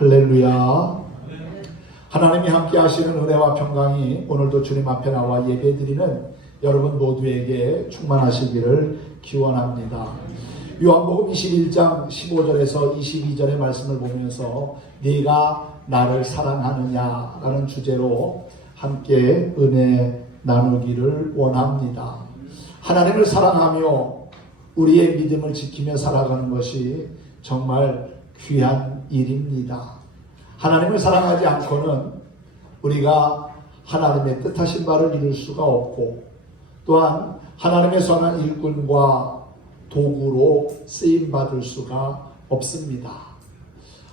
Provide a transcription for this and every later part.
할렐루야. 하나님이 함께 하시는 은혜와 평강이 오늘도 주님 앞에 나와 예배드리는 여러분 모두에게 충만하시기를 기원합니다. 요한복음 21장 15절에서 22절의 말씀을 보면서 네가 나를 사랑하느냐라는 주제로 함께 은혜 나누기를 원합니다. 하나님을 사랑하며 우리의 믿음을 지키며 살아가는 것이 정말 귀한 일입니다. 하나님을 사랑하지 않고는 우리가 하나님의 뜻하신 바를 이룰 수가 없고, 또한 하나님의 선한 일꾼과 도구로 쓰임받을 수가 없습니다.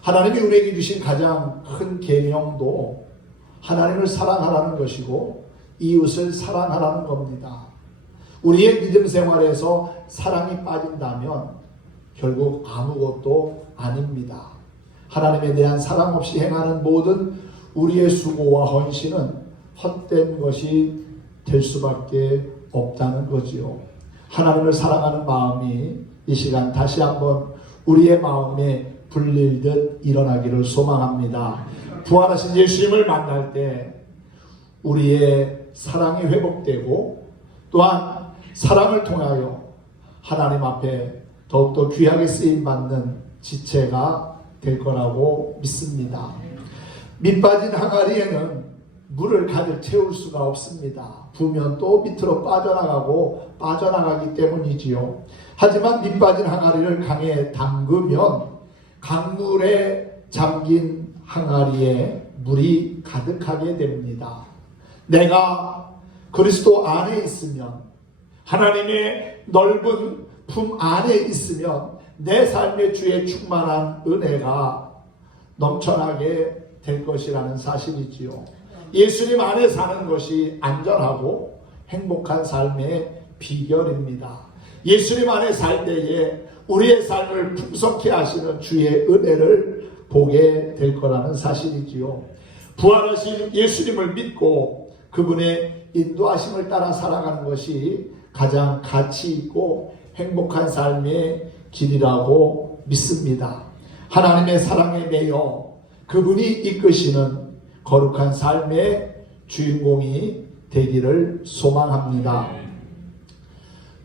하나님이 우리에게 주신 가장 큰 계명도 하나님을 사랑하라는 것이고 이웃을 사랑하라는 겁니다. 우리의 믿음 생활에서 사랑이 빠진다면 결국 아무것도 아닙니다. 하나님에 대한 사랑 없이 행하는 모든 우리의 수고와 헌신은 헛된 것이 될 수밖에 없다는 거지요. 하나님을 사랑하는 마음이 이 시간 다시 한번 우리의 마음에 불릴듯 일어나기를 소망합니다. 부활하신 예수님을 만날 때 우리의 사랑이 회복되고, 또한 사랑을 통하여 하나님 앞에 더욱더 귀하게 쓰임받는 지체가 될 거라고 믿습니다. 밑 빠진 항아리에는 물을 가득 채울 수가 없습니다. 부으면 또 밑으로 빠져나가기 때문이지요. 하지만 밑 빠진 항아리를 강에 담그면 강물에 잠긴 항아리에 물이 가득하게 됩니다. 내가 그리스도 안에 있으면, 하나님의 넓은 품 안에 있으면 내 삶의 주의 충만한 은혜가 넘쳐나게 될 것이라는 사실이지요. 예수님 안에 사는 것이 안전하고 행복한 삶의 비결입니다. 예수님 안에 살 때에 우리의 삶을 풍성케 하시는 주의 은혜를 보게 될 거라는 사실이지요. 부활하신 예수님을 믿고 그분의 인도하심을 따라 살아가는 것이 가장 가치 있고 행복한 삶의 길이라고 믿습니다. 하나님의 사랑에 매여 그분이 이끄시는 거룩한 삶의 주인공이 되기를 소망합니다.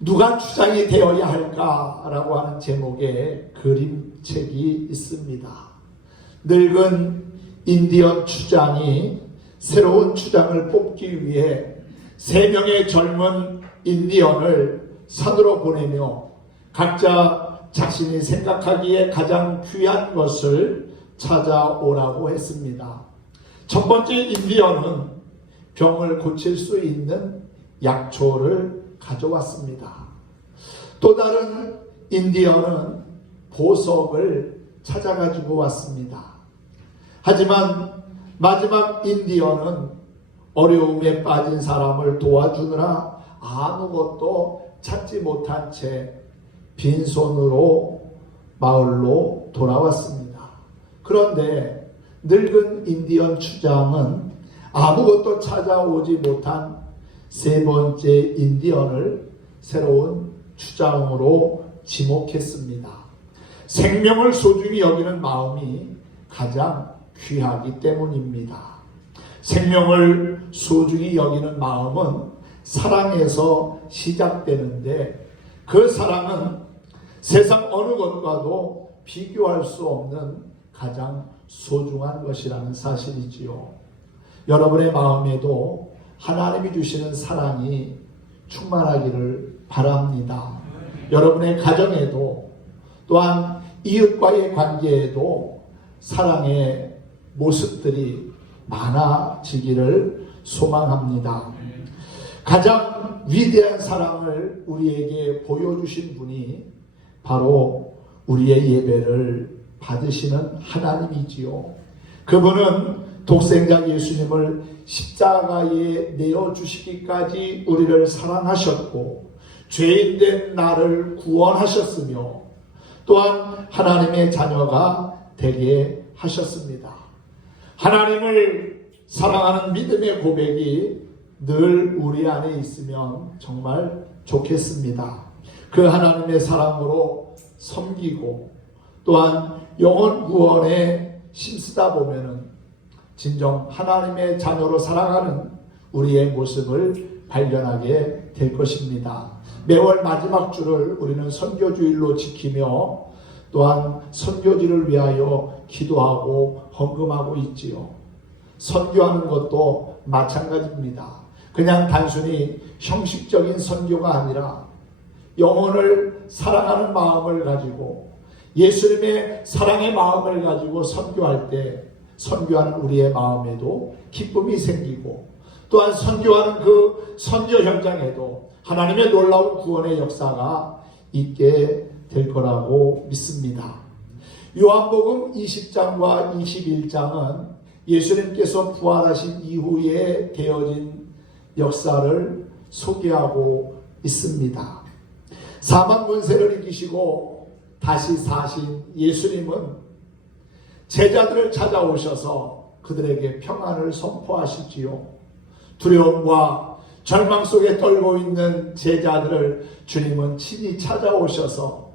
누가 주장이 되어야 할까라고 하는 제목의 그림책이 있습니다. 늙은 인디언 주장이 새로운 주장을 뽑기 위해 3명의 젊은 인디언을 산으로 보내며 각자 자신이 생각하기에 가장 귀한 것을 찾아오라고 했습니다. 첫 번째 인디언은 병을 고칠 수 있는 약초를 가져왔습니다. 또 다른 인디언은 보석을 찾아가지고 왔습니다. 하지만 마지막 인디언은 어려움에 빠진 사람을 도와주느라 아무것도 찾지 못한 채 빈손으로 마을로 돌아왔습니다. 그런데 늙은 인디언 추장은 아무것도 찾아오지 못한 3번째 인디언을 새로운 추장으로 지목했습니다. 생명을 소중히 여기는 마음이 가장 귀하기 때문입니다. 생명을 소중히 여기는 마음은 사랑에서 시작되는데, 그 사랑은 세상 어느 것과도 비교할 수 없는 가장 소중한 것이라는 사실이지요. 여러분의 마음에도 하나님이 주시는 사랑이 충만하기를 바랍니다. 여러분의 가정에도, 또한 이웃과의 관계에도 사랑의 모습들이 많아지기를 소망합니다. 가장 위대한 사랑을 우리에게 보여주신 분이 바로 우리의 예배를 받으시는 하나님이지요. 그분은 독생자 예수님을 십자가에 내어주시기까지 우리를 사랑하셨고 죄인된 나를 구원하셨으며, 또한 하나님의 자녀가 되게 하셨습니다. 하나님을 사랑하는 믿음의 고백이 늘 우리 안에 있으면 정말 좋겠습니다. 그 하나님의 사랑으로 섬기고, 또한 영혼 구원의 힘쓰다 보면은 진정 하나님의 자녀로 살아가는 우리의 모습을 발견하게 될 것입니다. 매월 마지막 주를 우리는 선교주일로 지키며 또한 선교지를 위하여 기도하고 헌금하고 있지요. 선교하는 것도 마찬가지입니다. 그냥 단순히 형식적인 선교가 아니라 영혼을 사랑하는 마음을 가지고 예수님의 사랑의 마음을 가지고 선교할 때 선교하는 우리의 마음에도 기쁨이 생기고 또한 선교하는 그 선교 현장에도 하나님의 놀라운 구원의 역사가 있게 될 거라고 믿습니다. 요한복음 20장과 21장은 예수님께서 부활하신 이후에 되어진 역사를 소개하고 있습니다. 사망 권세를 이기시고 다시 사신 예수님은 제자들을 찾아오셔서 그들에게 평안을 선포하시지요. 두려움과 절망 속에 떨고 있는 제자들을 주님은 친히 찾아오셔서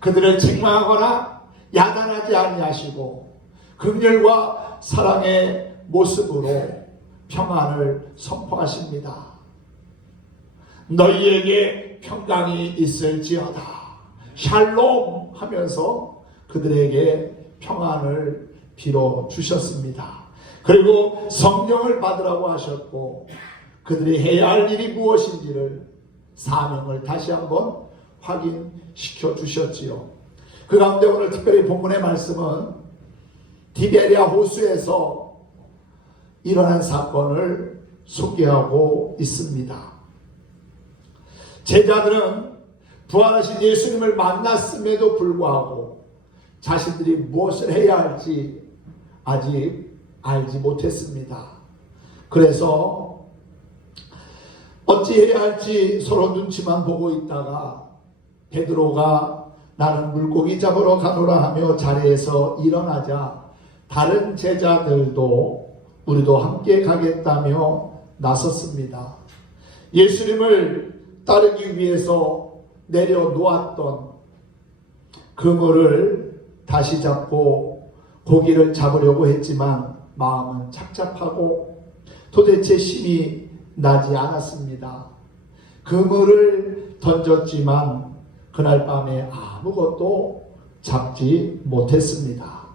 그들을 책망하거나 야단하지 아니하시고 긍휼과 사랑의 모습으로 평안을 선포하십니다. 너희에게 평강이 있을지어다. 샬롬 하면서 그들에게 평안을 빌어 주셨습니다. 그리고 성령을 받으라고 하셨고 그들이 해야 할 일이 무엇인지를 사명을 다시 한번 확인시켜 주셨지요. 그 가운데 오늘 특별히 본문의 말씀은 디베리아 호수에서 일어난 사건을 소개하고 있습니다. 제자들은 부활하신 예수님을 만났음에도 불구하고 자신들이 무엇을 해야 할지 아직 알지 못했습니다. 그래서 어찌해야 할지 서로 눈치만 보고 있다가 베드로가 나는 물고기 잡으러 가노라 하며 자리에서 일어나자 다른 제자들도 우리도 함께 가겠다며 나섰습니다. 예수님을 따르기 위해서 내려놓았던 그물을 다시 잡고 고기를 잡으려고 했지만 마음은 착잡하고 도대체 힘이 나지 않았습니다. 그물을 던졌지만 그날 밤에 아무것도 잡지 못했습니다.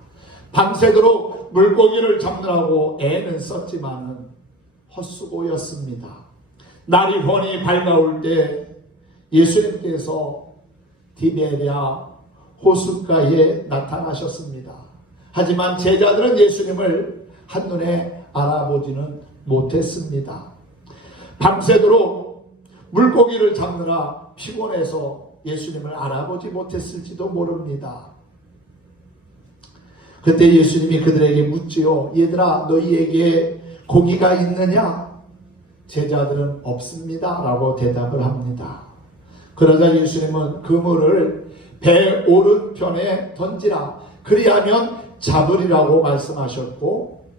밤새도록 물고기를 잡느라고 애는 썼지만은 헛수고였습니다. 날이 훤히 밝아올 때 예수님께서 디베랴 호숫가에 나타나셨습니다. 하지만 제자들은 예수님을 한눈에 알아보지는 못했습니다. 밤새도록 물고기를 잡느라 피곤해서 예수님을 알아보지 못했을지도 모릅니다. 그때 예수님이 그들에게 묻지요. 얘들아 너희에게 고기가 있느냐? 제자들은 없습니다 라고 대답을 합니다. 그러자 예수님은 그물을 배 오른편에 던지라 그리하면 잡으리라고 말씀하셨고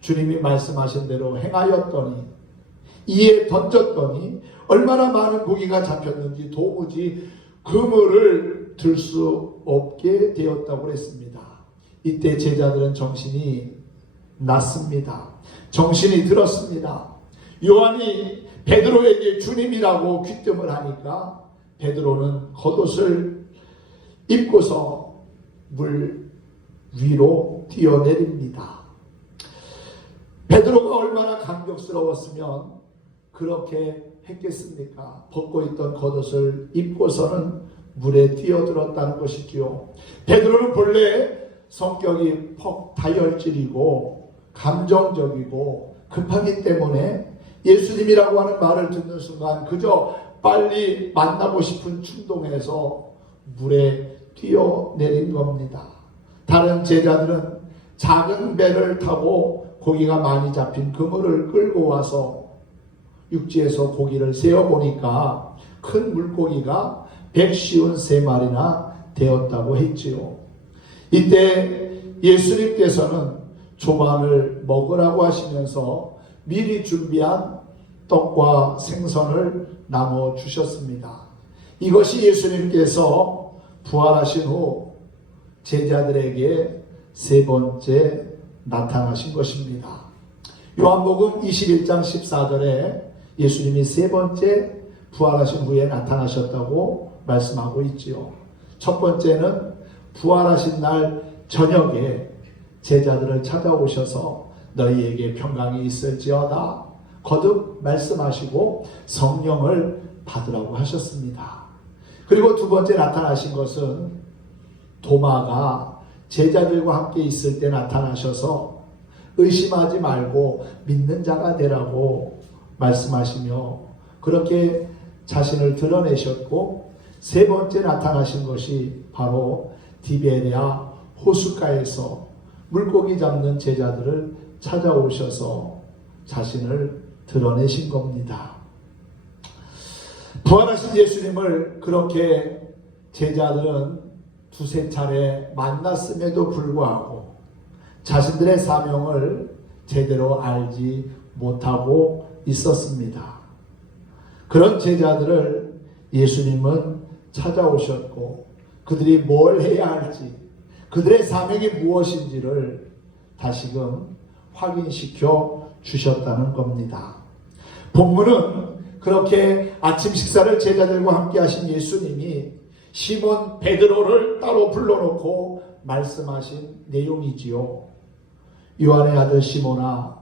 주님이 말씀하신 대로 행하였더니 이에 던졌더니 얼마나 많은 고기가 잡혔는지 도무지 그물을 들 수 없게 되었다고 했습니다. 이때 제자들은 정신이 났습니다. 정신이 들었습니다. 요한이 베드로에게 주님이라고 귀뜸을 하니까 베드로는 겉옷을 입고서 물 위로 뛰어내립니다. 베드로가 얼마나 감격스러웠으면 그렇게 했겠습니까? 벗고 있던 겉옷을 입고서는 물에 뛰어들었다는 것이지요. 베드로는 본래 성격이 퍽 다혈질이고 감정적이고 급하기 때문에 예수님이라고 하는 말을 듣는 순간 그저 빨리 만나고 싶은 충동에서 물에 뛰어내린 겁니다. 다른 제자들은 작은 배를 타고 고기가 많이 잡힌 그물을 끌고 와서 육지에서 고기를 세어보니까 큰 물고기가 153마리나 되었다고 했지요. 이때 예수님께서는 조반을 먹으라고 하시면서 미리 준비한 떡과 생선을 나눠 주셨습니다. 이것이 예수님께서 부활하신 후 제자들에게 세 번째 나타나신 것입니다. 요한복음 21장 14절에 예수님이 세 번째 부활하신 후에 나타나셨다고 말씀하고 있지요. 첫 번째는 부활하신 날 저녁에 제자들을 찾아오셔서 너희에게 평강이 있을지어다 거듭 말씀하시고 성령을 받으라고 하셨습니다. 그리고 두 번째 나타나신 것은 도마가 제자들과 함께 있을 때 나타나셔서 의심하지 말고 믿는 자가 되라고 말씀하시며 그렇게 자신을 드러내셨고 세 번째 나타나신 것이 바로 디베레아 호숫가에서 물고기 잡는 제자들을 찾아오셔서 자신을 드러내신 겁니다. 부활하신 예수님을 그렇게 제자들은 두세 차례 만났음에도 불구하고 자신들의 사명을 제대로 알지 못하고 있었습니다. 그런 제자들을 예수님은 찾아오셨고 그들이 뭘 해야 할지 그들의 사명이 무엇인지를 다시금 확인시켜 주셨다는 겁니다. 본문은 그렇게 아침 식사를 제자들과 함께 하신 예수님이 시몬 베드로를 따로 불러놓고 말씀하신 내용이지요. 요한의 아들 시몬아,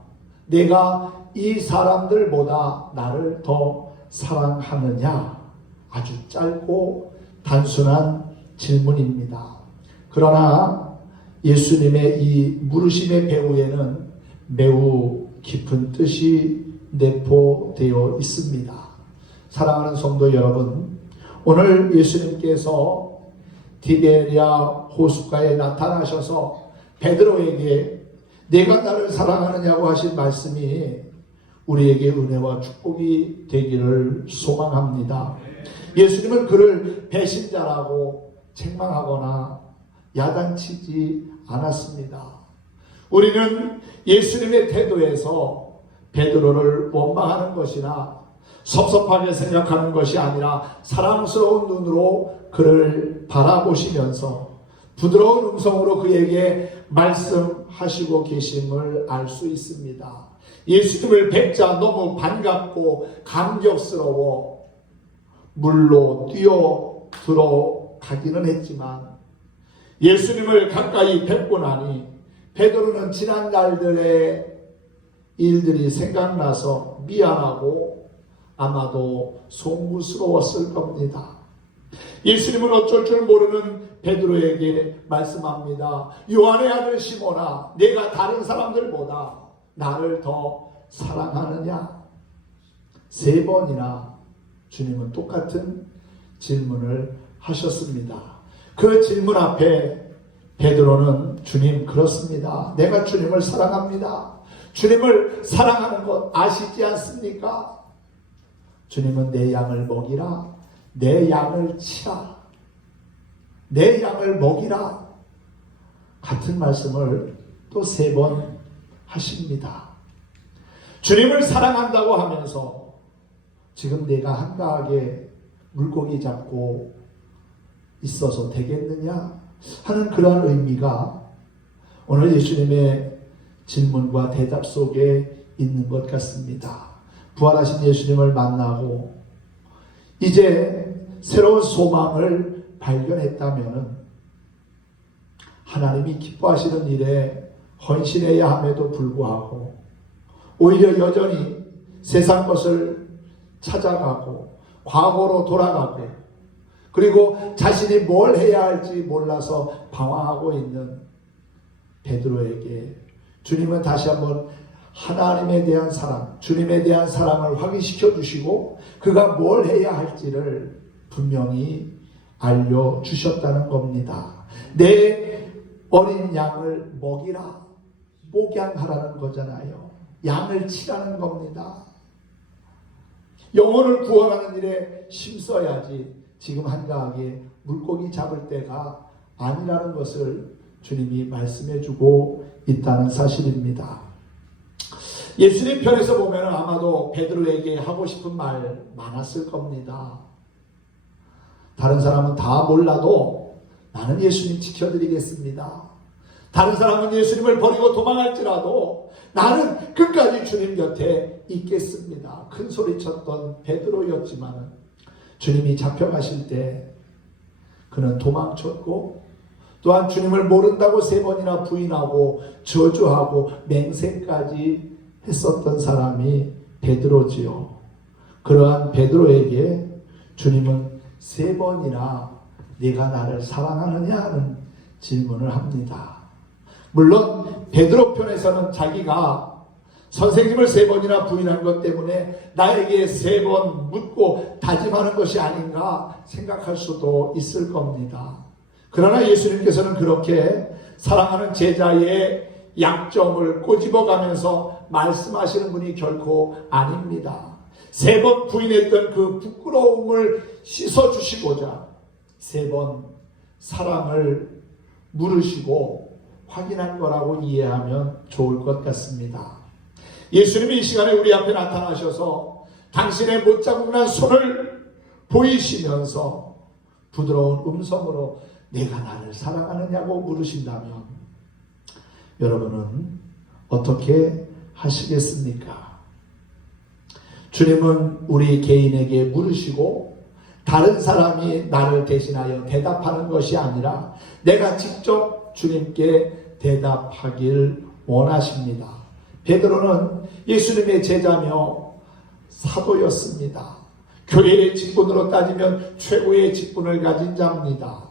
내가 이 사람들보다 나를 더 사랑하느냐? 아주 짧고 단순한 질문입니다. 그러나 예수님의 이 물으심의 배후에는 매우 깊은 뜻이 내포되어 있습니다. 사랑하는 성도 여러분, 오늘 예수님께서 디베리아 호숫가에 나타나셔서 베드로에게 내가 나를 사랑하느냐고 하신 말씀이 우리에게 은혜와 축복이 되기를 소망합니다. 예수님은 그를 배신자라고 책망하거나 야단치지 않았습니다. 우리는 예수님의 태도에서 베드로를 원망하는 것이나 섭섭하게 생각하는 것이 아니라 사랑스러운 눈으로 그를 바라보시면서 부드러운 음성으로 그에게 말씀하시고 계심을 알 수 있습니다. 예수님을 뵙자 너무 반갑고 감격스러워 물로 뛰어 들어가기는 했지만 예수님을 가까이 뵙고 나니 베드로는 지난 날들의 일들이 생각나서 미안하고 아마도 송구스러웠을 겁니다. 예수님은 어쩔 줄 모르는 베드로에게 말씀합니다. 요한의 아들 시몬아, 내가 다른 사람들보다 나를 더 사랑하느냐? 세 번이나 주님은 똑같은 질문을 하셨습니다. 그 질문 앞에 베드로는 주님 그렇습니다. 내가 주님을 사랑합니다. 주님을 사랑하는 것 아시지 않습니까? 주님은 내 양을 먹이라. 내 양을 치라. 내 양을 먹이라. 같은 말씀을 또 세 번 하십니다. 주님을 사랑한다고 하면서 지금 내가 한가하게 물고기 잡고 있어서 되겠느냐 하는 그러한 의미가 오늘 예수님의 질문과 대답 속에 있는 것 같습니다. 부활하신 예수님을 만나고 이제 새로운 소망을 발견했다면 하나님이 기뻐하시는 일에 헌신해야 함에도 불구하고 오히려 여전히 세상 것을 찾아가고 과거로 돌아가고 그리고 자신이 뭘 해야 할지 몰라서 방황하고 있는 베드로에게 주님은 다시 한번 하나님에 대한 사랑, 주님에 대한 사랑을 확인시켜 주시고 그가 뭘 해야 할지를 분명히 알려주셨다는 겁니다. 내 어린 양을 먹이라, 목양하라는 거잖아요. 양을 치라는 겁니다. 영혼을 구원하는 일에 힘써야지 지금 한가하게 물고기 잡을 때가 아니라는 것을 주님이 말씀해 주고 있다는 사실입니다. 예수님 편에서 보면 아마도 베드로에게 하고 싶은 말 많았을 겁니다. 다른 사람은 다 몰라도 나는 예수님 지켜드리겠습니다. 다른 사람은 예수님을 버리고 도망할지라도 나는 끝까지 주님 곁에 있겠습니다. 큰 소리 쳤던 베드로였지만 주님이 잡혀가실 때 그는 도망쳤고, 또한 주님을 모른다고 3번이나 부인하고 저주하고 맹세까지 했었던 사람이 베드로지요. 그러한 베드로에게 주님은 3번이나 네가 나를 사랑하느냐 하는 질문을 합니다. 물론 베드로 편에서는 자기가 선생님을 3번이나 부인한 것 때문에 나에게 3번 묻고 다짐하는 것이 아닌가 생각할 수도 있을 겁니다. 그러나 예수님께서는 그렇게 사랑하는 제자의 약점을 꼬집어가면서 말씀하시는 분이 결코 아닙니다. 3번 부인했던 그 부끄러움을 씻어주시고자 3번 사랑을 물으시고 확인한 거라고 이해하면 좋을 것 같습니다. 예수님이 이 시간에 우리 앞에 나타나셔서 당신의 못자국난 손을 보이시면서 부드러운 음성으로 내가 나를 사랑하느냐고 물으신다면 여러분은 어떻게 하시겠습니까? 주님은 우리 개인에게 물으시고 다른 사람이 나를 대신하여 대답하는 것이 아니라 내가 직접 주님께 대답하길 원하십니다. 베드로는 예수님의 제자며 사도였습니다. 교회의 직분으로 따지면 최고의 직분을 가진 자입니다.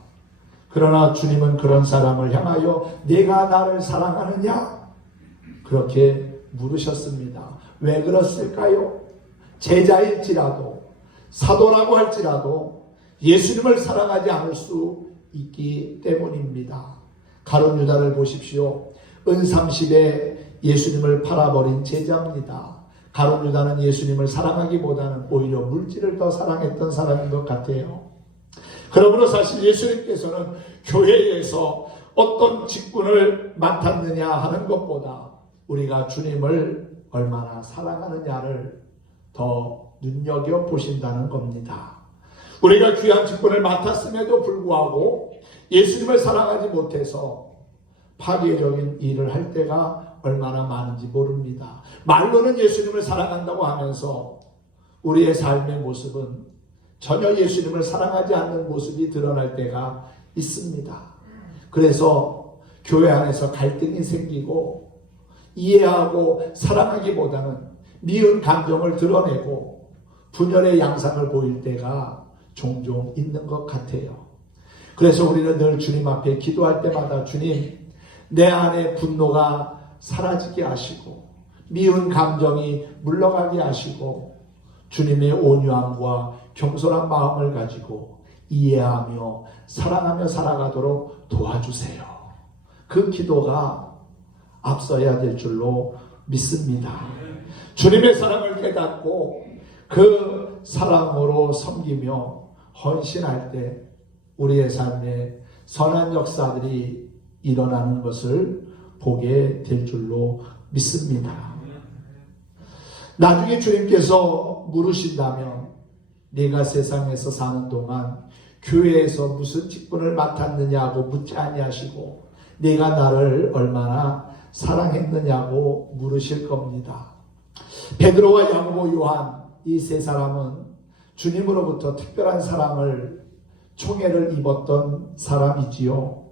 그러나 주님은 그런 사람을 향하여 내가 나를 사랑하느냐? 그렇게 물으셨습니다. 왜 그랬을까요? 제자일지라도 사도라고 할지라도 예수님을 사랑하지 않을 수 있기 때문입니다. 가룟 유다를 보십시오. 은30에 예수님을 팔아버린 제자입니다. 가룟 유다는 예수님을 사랑하기보다는 오히려 물질을 더 사랑했던 사람인 것 같아요. 그러므로 사실 예수님께서는 교회에서 어떤 직분을 맡았느냐 하는 것보다 우리가 주님을 얼마나 사랑하느냐를 더 눈여겨보신다는 겁니다. 우리가 귀한 직분을 맡았음에도 불구하고 예수님을 사랑하지 못해서 파괴적인 일을 할 때가 얼마나 많은지 모릅니다. 말로는 예수님을 사랑한다고 하면서 우리의 삶의 모습은 전혀 예수님을 사랑하지 않는 모습이 드러날 때가 있습니다. 그래서 교회 안에서 갈등이 생기고 이해하고 사랑하기보다는 미운 감정을 드러내고 분열의 양상을 보일 때가 종종 있는 것 같아요. 그래서 우리는 늘 주님 앞에 기도할 때마다 주님, 내 안에 분노가 사라지게 하시고 미운 감정이 물러가게 하시고 주님의 온유함과 겸손한 마음을 가지고 이해하며 사랑하며 살아가도록 도와주세요. 그 기도가 앞서야 될 줄로 믿습니다. 주님의 사랑을 깨닫고 그 사랑으로 섬기며 헌신할 때 우리의 삶에 선한 역사들이 일어나는 것을 보게 될 줄로 믿습니다. 나중에 주님께서 물으신다면 네가 세상에서 사는 동안 교회에서 무슨 직분을 맡았느냐고 묻지 아니하시고 네가 나를 얼마나 사랑했느냐고 물으실 겁니다. 베드로와 야고보, 요한 이 3사람은 주님으로부터 특별한 사랑을 총애를 입었던 사람이지요.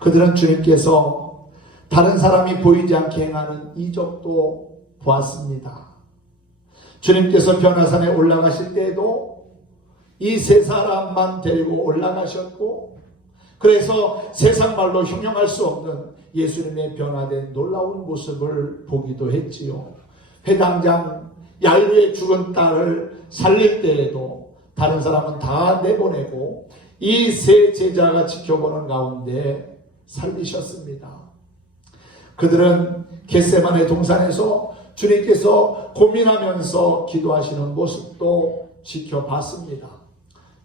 그들은 주님께서 다른 사람이 보이지 않게 행하는 이적도 보았습니다. 주님께서 변화산에 올라가실 때에도 이 3사람만 데리고 올라가셨고, 그래서 세상 말로 형용할 수 없는 예수님의 변화된 놀라운 모습을 보기도 했지요. 회당장 야이로의 죽은 딸을 살릴 때에도 다른 사람은 다 내보내고 이 3 제자가 지켜보는 가운데 살리셨습니다. 그들은 겟세마네 동산에서 주님께서 고민하면서 기도하시는 모습도 지켜봤습니다.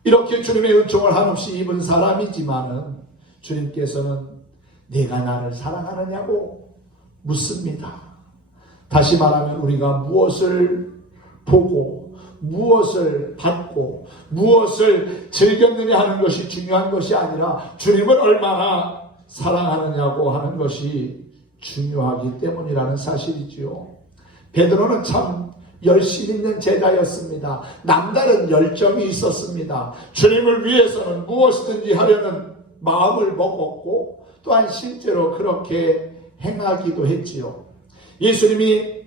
이렇게 주님의 은총을 한없이 입은 사람이지만은 주님께서는 내가 나를 사랑하느냐고 묻습니다. 다시 말하면 우리가 무엇을 보고 무엇을 받고 무엇을 즐겼느냐 하는 것이 중요한 것이 아니라 주님을 얼마나 사랑하느냐고 하는 것이 중요하기 때문이라는 사실이지요. 베드로는 참 열심 있는 제자였습니다. 남다른 열정이 있었습니다. 주님을 위해서는 무엇이든지 하려는 마음을 먹었고 또한 실제로 그렇게 행하기도 했지요. 예수님이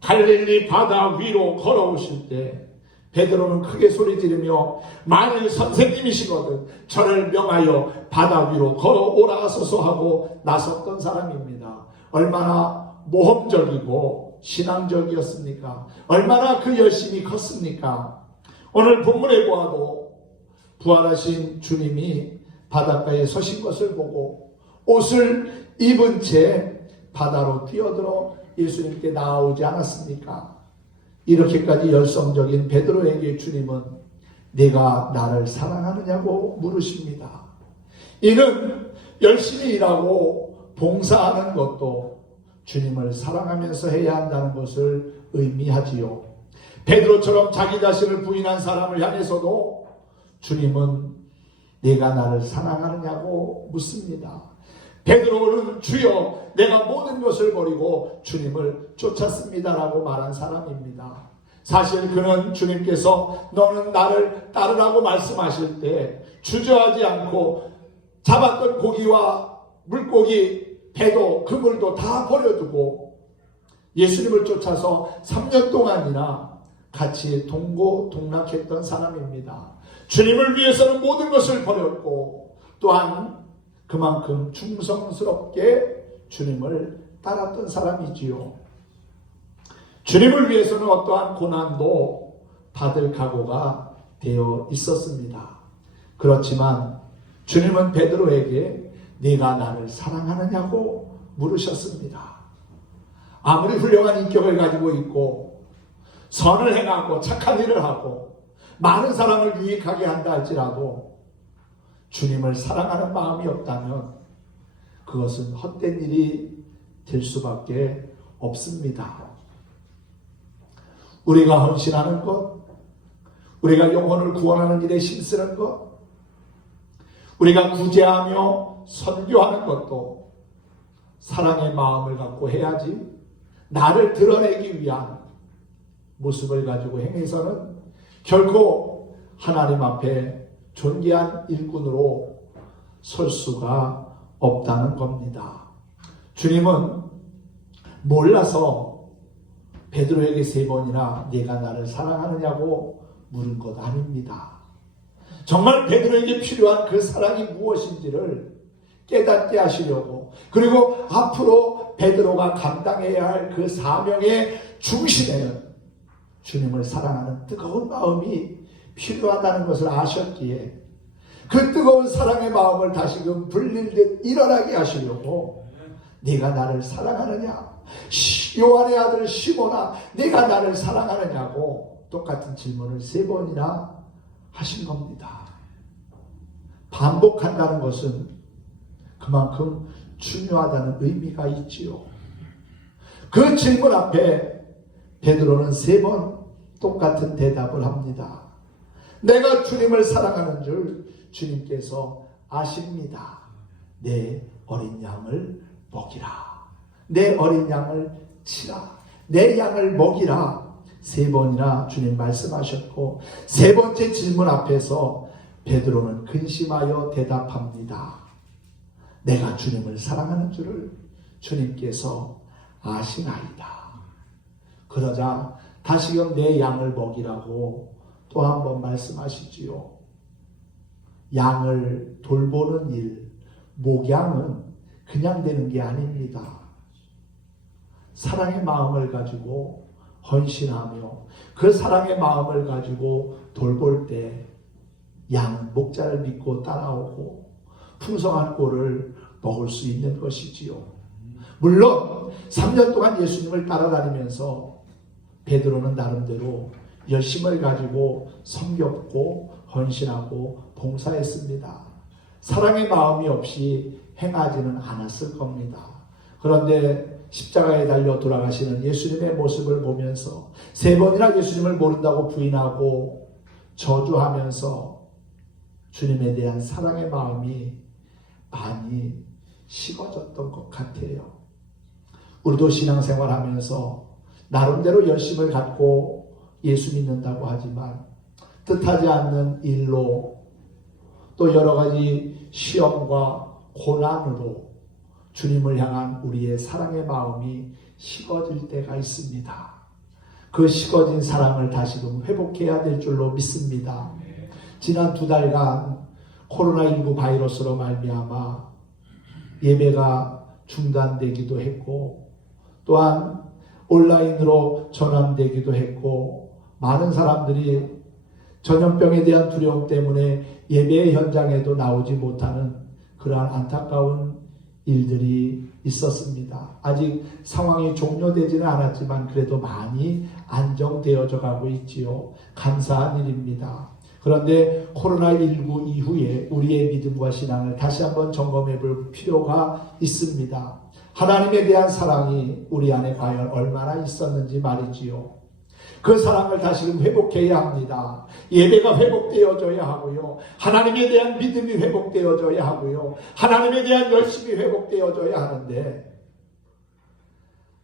갈릴리 바다 위로 걸어오실 때 베드로는 크게 소리 지르며 만일 선생님이시거든 저를 명하여 바다 위로 걸어오라 하소서 하고 나섰던 사람입니다. 얼마나 모험적이고 신앙적이었습니까? 얼마나 그 열심이 컸습니까? 오늘 본문에 보아도 부활하신 주님이 바닷가에 서신 것을 보고 옷을 입은 채 바다로 뛰어들어 예수님께 나아오지 않았습니까? 이렇게까지 열성적인 베드로에게 주님은 내가 나를 사랑하느냐고 물으십니다. 이는 열심히 일하고 봉사하는 것도 주님을 사랑하면서 해야 한다는 것을 의미하지요. 베드로처럼 자기 자신을 부인한 사람을 향해서도 주님은 내가 나를 사랑하느냐고 묻습니다. 베드로는 주여 내가 모든 것을 버리고 주님을 쫓았습니다라고 말한 사람입니다. 사실 그는 주님께서 너는 나를 따르라고 말씀하실 때 주저하지 않고 잡았던 고기와 물고기, 배도 그물도 다 버려두고 예수님을 쫓아서 3년 동안이나 같이 동고동락했던 사람입니다. 주님을 위해서는 모든 것을 버렸고 또한 그만큼 충성스럽게 주님을 따랐던 사람이지요. 주님을 위해서는 어떠한 고난도 받을 각오가 되어 있었습니다. 그렇지만 주님은 베드로에게 네가 나를 사랑하느냐고 물으셨습니다. 아무리 훌륭한 인격을 가지고 있고 선을 행하고 착한 일을 하고 많은 사람을 유익하게 한다 할지라도 주님을 사랑하는 마음이 없다면 그것은 헛된 일이 될 수밖에 없습니다. 우리가 헌신하는 것, 우리가 영혼을 구원하는 일에 힘쓰는 것, 우리가 구제하며 선교하는 것도 사랑의 마음을 갖고 해야지 나를 드러내기 위한 모습을 가지고 행해서는 결코 하나님 앞에 존귀한 일꾼으로 설 수가 없다는 겁니다. 주님은 몰라서 베드로에게 3번이나 네가 나를 사랑하느냐고 물은 것 아닙니다. 정말 베드로에게 필요한 그 사랑이 무엇인지를 깨닫게 하시려고, 그리고 앞으로 베드로가 감당해야 할 그 사명의 중심에는 주님을 사랑하는 뜨거운 마음이 필요하다는 것을 아셨기에 그 뜨거운 사랑의 마음을 다시금 불릴 듯 일어나게 하시려고 네가 나를 사랑하느냐, 요한의 아들 시몬아 네가 나를 사랑하느냐고 똑같은 질문을 3번이나 하신 겁니다. 반복한다는 것은 그만큼 중요하다는 의미가 있지요. 그 질문 앞에 베드로는 3번 똑같은 대답을 합니다. 내가 주님을 사랑하는 줄 주님께서 아십니다. 내 어린 양을 먹이라. 내 어린 양을 치라. 내 양을 먹이라. 3번이나 주님 말씀하셨고 3번째 질문 앞에서 베드로는 근심하여 대답합니다. 내가 주님을 사랑하는 줄을 주님께서 아시나이다. 그러자 다시금 내 양을 먹이라고 또 한 번 말씀하시지요. 양을 돌보는 일, 목양은 그냥 되는 게 아닙니다. 사랑의 마음을 가지고 헌신하며 그 사랑의 마음을 가지고 돌볼 때 양, 목자를 믿고 따라오고 풍성한 꼴을 먹을 수 있는 것이지요. 물론 3년 동안 예수님을 따라다니면서 베드로는 나름대로 열심을 가지고 섬겼고 헌신하고 봉사했습니다. 사랑의 마음이 없이 행하지는 않았을 겁니다. 그런데 십자가에 달려 돌아가시는 예수님의 모습을 보면서 3번이나 예수님을 모른다고 부인하고 저주하면서 주님에 대한 사랑의 마음이 많이 식어졌던 것 같아요. 우리도 신앙생활 하면서 나름대로 열심을 갖고 예수 믿는다고 하지만 뜻하지 않는 일로 또 여러 가지 시험과 고난으로 주님을 향한 우리의 사랑의 마음이 식어질 때가 있습니다. 그 식어진 사랑을 다시금 회복해야 될 줄로 믿습니다. 지난 2달간 코로나19 바이러스로 말미암아 예배가 중단되기도 했고 또한 온라인으로 전환되기도 했고 많은 사람들이 전염병에 대한 두려움 때문에 예배 현장에도 나오지 못하는 그러한 안타까운 일들이 있었습니다. 아직 상황이 종료되지는 않았지만 그래도 많이 안정되어져 가고 있지요. 감사한 일입니다. 그런데 코로나19 이후에 우리의 믿음과 신앙을 다시 한번 점검해 볼 필요가 있습니다. 하나님에 대한 사랑이 우리 안에 과연 얼마나 있었는지 말이지요. 그 사랑을 다시금 회복해야 합니다. 예배가 회복되어져야 하고요. 하나님에 대한 믿음이 회복되어져야 하고요. 하나님에 대한 열심이 회복되어져야 하는데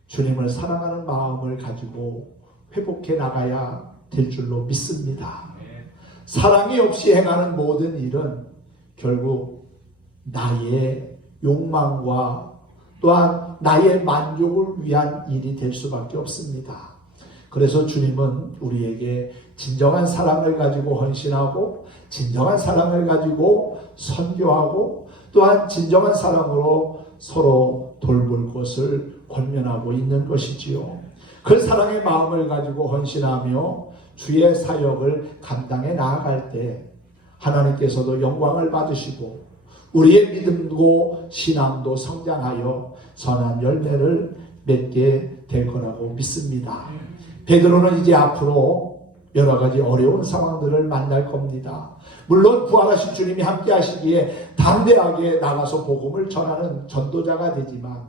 주님을 사랑하는 마음을 가지고 회복해 나가야 될 줄로 믿습니다. 사랑이 없이 행하는 모든 일은 결국 나의 욕망과 또한 나의 만족을 위한 일이 될 수밖에 없습니다. 그래서 주님은 우리에게 진정한 사랑을 가지고 헌신하고 진정한 사랑을 가지고 선교하고 또한 진정한 사랑으로 서로 돌볼 것을 권면하고 있는 것이지요. 그 사랑의 마음을 가지고 헌신하며 주의 사역을 감당해 나아갈 때 하나님께서도 영광을 받으시고 우리의 믿음도 신앙도 성장하여 선한 열매를 맺게 될 거라고 믿습니다. 베드로는 이제 앞으로 여러 가지 어려운 상황들을 만날 겁니다. 물론 부활하신 주님이 함께 하시기에 담대하게 나가서 복음을 전하는 전도자가 되지만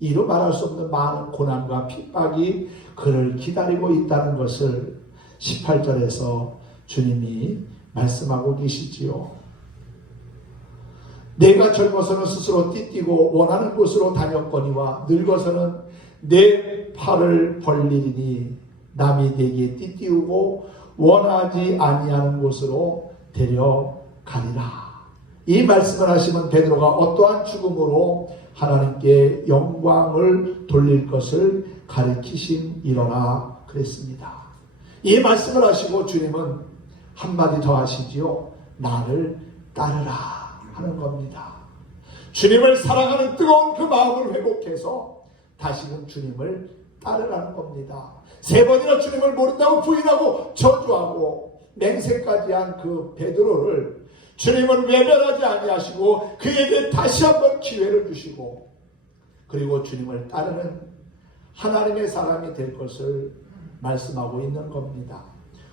이루 말할 수 없는 많은 고난과 핍박이 그를 기다리고 있다는 것을 18절에서 주님이 말씀하고 계시지요. 내가 젊어서는 스스로 띠띠고 원하는 곳으로 다녔거니와 늙어서는 내 팔을 벌리리니 남이 내게 띠띠우고 원하지 아니하는 곳으로 데려가리라. 이 말씀을 하시면 베드로가 어떠한 죽음으로 하나님께 영광을 돌릴 것을 가리키심이로라 그랬습니다. 이 말씀을 하시고 주님은 한마디 더 하시지요. 나를 따르라 하는 겁니다. 주님을 사랑하는 뜨거운 그 마음을 회복해서 다시금 주님을 따르라는 겁니다. 3번이나 주님을 모른다고 부인하고 저주하고 맹세까지 한 그 베드로를 주님은 외면하지 아니하시고 그에게 다시 한번 기회를 주시고 그리고 주님을 따르는 하나님의 사람이 될 것을 말씀하고 있는 겁니다.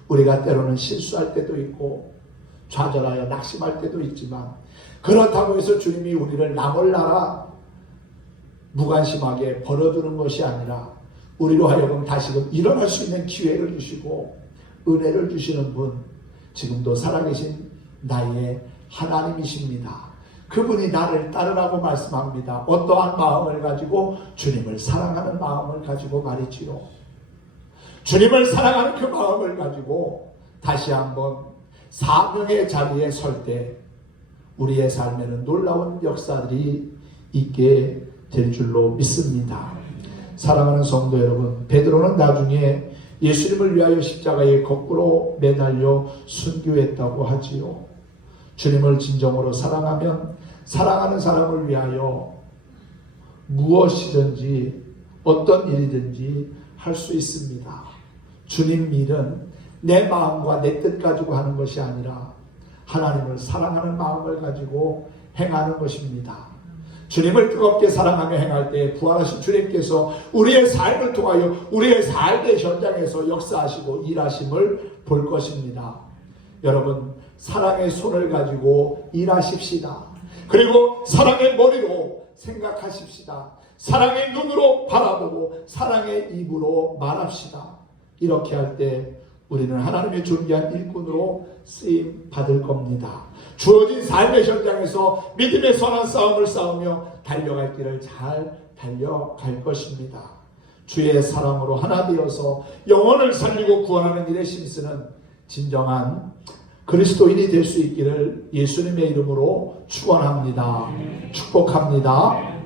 우리가 때로는 실수할 때도 있고 좌절하여 낙심할 때도 있지만 그렇다고 해서 주님이 우리를 나몰라라 무관심하게 버려두는 것이 아니라 우리로 하여금 다시금 일어날 수 있는 기회를 주시고 은혜를 주시는 분, 지금도 살아계신 나의 하나님이십니다. 그분이 나를 따르라고 말씀합니다. 어떠한 마음을 가지고 주님을 사랑하는 마음을 가지고 말이지요. 주님을 사랑하는 그 마음을 가지고 다시 한번 사명의 자리에 설 때 우리의 삶에는 놀라운 역사들이 있게 될 줄로 믿습니다. 사랑하는 성도 여러분, 베드로는 나중에 예수님을 위하여 십자가에 거꾸로 매달려 순교했다고 하지요. 주님을 진정으로 사랑하면 사랑하는 사람을 위하여 무엇이든지 어떤 일이든지 할 수 있습니다. 주님 일은 내 마음과 내 뜻 가지고 하는 것이 아니라 하나님을 사랑하는 마음을 가지고 행하는 것입니다. 주님을 뜨겁게 사랑하며 행할 때 부활하신 주님께서 우리의 삶을 통하여 우리의 삶의 현장에서 역사하시고 일하심을 볼 것입니다. 여러분, 사랑의 손을 가지고 일하십시다. 그리고 사랑의 머리로 생각하십시다. 사랑의 눈으로 바라보고 사랑의 입으로 말합시다. 이렇게 할 때 우리는 하나님의 존귀한 일꾼으로 쓰임 받을 겁니다. 주어진 삶의 현장에서 믿음의 선한 싸움을 싸우며 달려갈 길을 잘 달려갈 것입니다. 주의 사랑으로 하나 되어서 영혼을 살리고 구원하는 일에 힘쓰는 진정한 그리스도인이 될 수 있기를 예수님의 이름으로 축원합니다. 축복합니다.